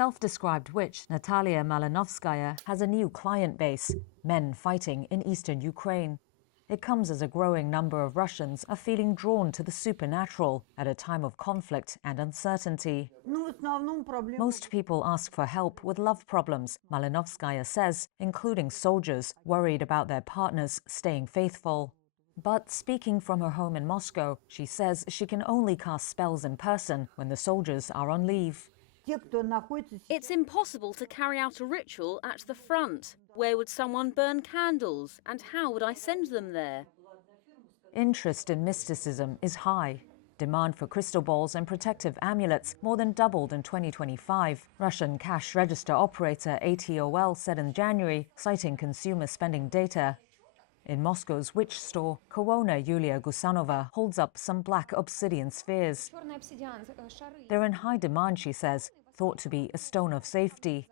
Self-described witch Natalia Malinovskaya has a new client base, men fighting in eastern Ukraine. It comes as a growing number of Russians are feeling drawn to the supernatural at a time of conflict and uncertainty. Most people ask for help with love problems, Malinovskaya says, including soldiers worried about their partners staying faithful. But speaking from her home in Moscow, she says she can only cast spells in person when the soldiers are on leave. It's impossible to carry out a ritual at the front. Where would someone burn candles, and how would I send them there? Interest in mysticism is high. Demand for crystal balls and protective amulets more than doubled in 2025, Russian cash register operator ATOL said in January, citing consumer spending data. In Moscow's witch store, Korona Yulia Gusanova holds up some black obsidian spheres. They're in high demand, she says, thought to be a stone of safety.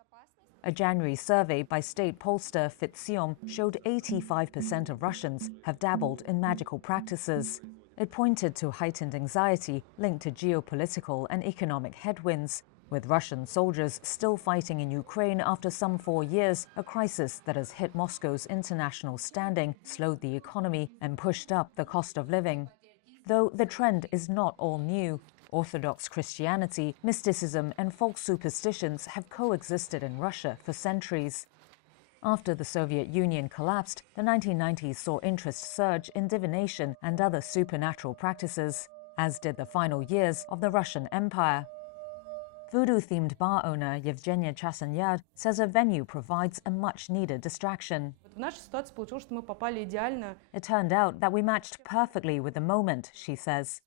A January survey by state pollster Fitsium showed 85% of Russians have dabbled in magical practices. It pointed to heightened anxiety linked to geopolitical and economic headwinds, with Russian soldiers still fighting in Ukraine after some 4 years, a crisis that has hit Moscow's international standing, slowed the economy, and pushed up the cost of living. Though the trend is not all new. Orthodox Christianity, mysticism, and folk superstitions have coexisted in Russia for centuries. After the Soviet Union collapsed, the 1990s saw interest surge in divination and other supernatural practices, as did the final years of the Russian Empire. Voodoo-themed bar owner Yevgenia Chasanyad says her venue provides a much-needed distraction. It turned out that we matched perfectly with the moment, she says.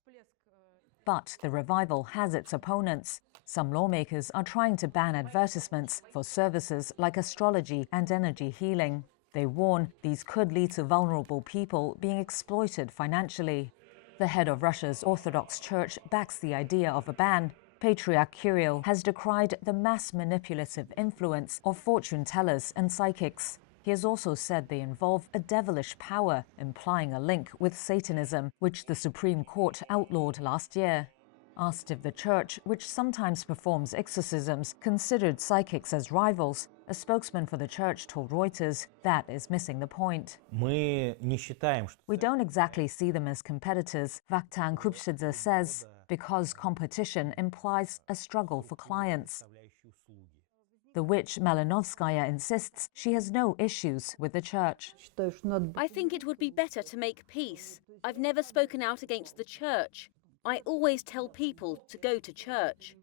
But the revival has its opponents. Some lawmakers are trying to ban advertisements for services like astrology and energy healing. They warn these could lead to vulnerable people being exploited financially. The head of Russia's Orthodox Church backs the idea of a ban. Patriarch Kirill has decried the mass manipulative influence of fortune tellers and psychics. He has also said they involve a devilish power, implying a link with Satanism, which the Supreme Court outlawed last year. Asked if the church, which sometimes performs exorcisms, considered psychics as rivals, a spokesman for the church told Reuters that is missing the point. We don't exactly see them as competitors, Vakhtang Krupshidze says, because competition implies a struggle for clients. The witch Malinovskaya insists she has no issues with the church. I think it would be better to make peace. I've never spoken out against the church. I always tell people to go to church.